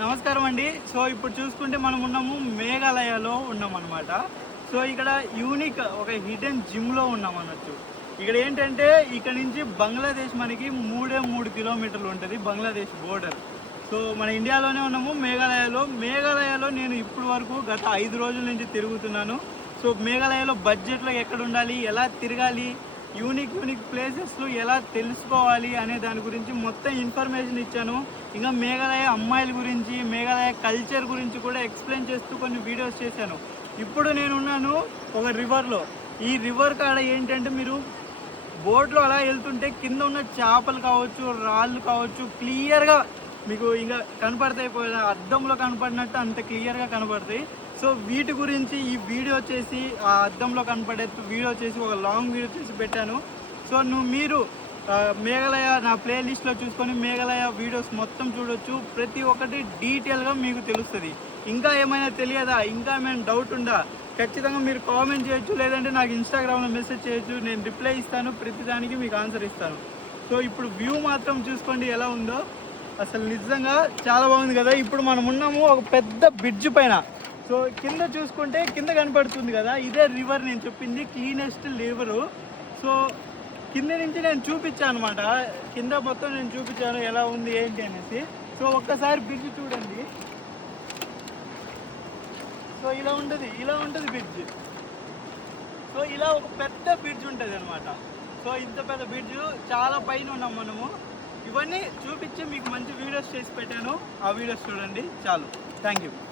నమస్కారం అండి. సో ఇప్పుడు చూసుకుంటే మనం ఉన్నాము మేఘాలయలో ఉన్నాం అనమాట. సో ఇక్కడ యూనిక్ ఒక హిడెన్ జిమ్లో ఉన్నాం అన్నట్టు. ఇక్కడ ఏంటంటే ఇక్కడ నుంచి బంగ్లాదేశ్ మనకి 3 కిలోమీటర్లు ఉంటుంది, బంగ్లాదేశ్ బోర్డర్. సో మన ఇండియాలోనే ఉన్నాము మేఘాలయలో నేను ఇప్పుడు వరకు గత 5 రోజుల నుంచి తిరుగుతున్నాను. సో మేఘాలయలో బడ్జెట్లో ఎక్కడ ఉండాలి, ఎలా తిరగాలి, యూనిక్ ప్లేసెస్లో ఎలా తెలుసుకోవాలి అనే దాని గురించి మొత్తం ఇన్ఫర్మేషన్ ఇచ్చాను. ఇంకా మేఘాలయ అమ్మాయిల గురించి, మేఘాలయ కల్చర్ గురించి కూడా ఎక్స్ప్లెయిన్ చేస్తూ కొన్ని వీడియోస్ చేశాను. ఇప్పుడు నేను ఉన్నాను ఒక రివర్లో. ఈ రివర్ కాడ ఏంటంటే మీరు బోట్లో అలా వెళ్తుంటే కింద ఉన్న చేపలు కావచ్చు, రాళ్ళు కావచ్చు క్లియర్గా మీకు ఇంకా కనపడతాయి, అద్దంలో కనపడినట్టు అంత క్లియర్గా కనపడతాయి. సో వీటి గురించి ఈ వీడియో చేసి ఆ అద్దంలో కనపడే వీడియో చేసి ఒక లాంగ్ వీడియో చేసి పెట్టాను. సో మీరు మేఘాలయ నా ప్లేలిస్ట్లో చూసుకొని మేఘాలయ వీడియోస్ మొత్తం చూడొచ్చు. ప్రతి ఒక్కటి డీటెయిల్గా మీకు తెలుస్తుంది. ఇంకా ఏమైనా తెలియదా, ఇంకా ఏమైనా డౌట్ ఉందా, ఖచ్చితంగా మీరు కామెంట్ చేయొచ్చు, లేదంటే నాకు ఇన్స్టాగ్రామ్లో మెసేజ్ చేయొచ్చు. నేను రిప్లై ఇస్తాను, ప్రతిదానికి మీకు ఆన్సర్ ఇస్తాను. సో ఇప్పుడు వ్యూ మాత్రం చూసుకోండి ఎలా ఉందో, అసలు నిజంగా చాలా బాగుంది కదా. ఇప్పుడు మనం ఉన్నాము ఒక పెద్ద బ్రిడ్జ్ పైన. సో కింద చూసుకుంటే కింద కనపడుతుంది కదా, ఇదే రివర్ నేను చెప్పింది, క్లీనెస్ట్ రివరు. సో కింద నుంచి నేను చూపించాను అనమాట, కింద మొత్తం నేను చూపించాను ఎలా ఉంది ఏంటి అనేసి. సో ఒక్కసారి బ్రిడ్జ్ చూడండి. సో ఇలా ఉంటుంది బ్రిడ్జ్. సో ఇలా ఒక పెద్ద బ్రిడ్జ్ ఉంటుంది అనమాట. సో ఇంత పెద్ద బ్రిడ్జ్, చాలా పైన ఉన్నాం మనము. ఇవన్నీ చూపించి మీకు మంచి వీడియోస్ చేసి పెట్టాను, ఆ వీడియోస్ చూడండి చాలు. Thank you.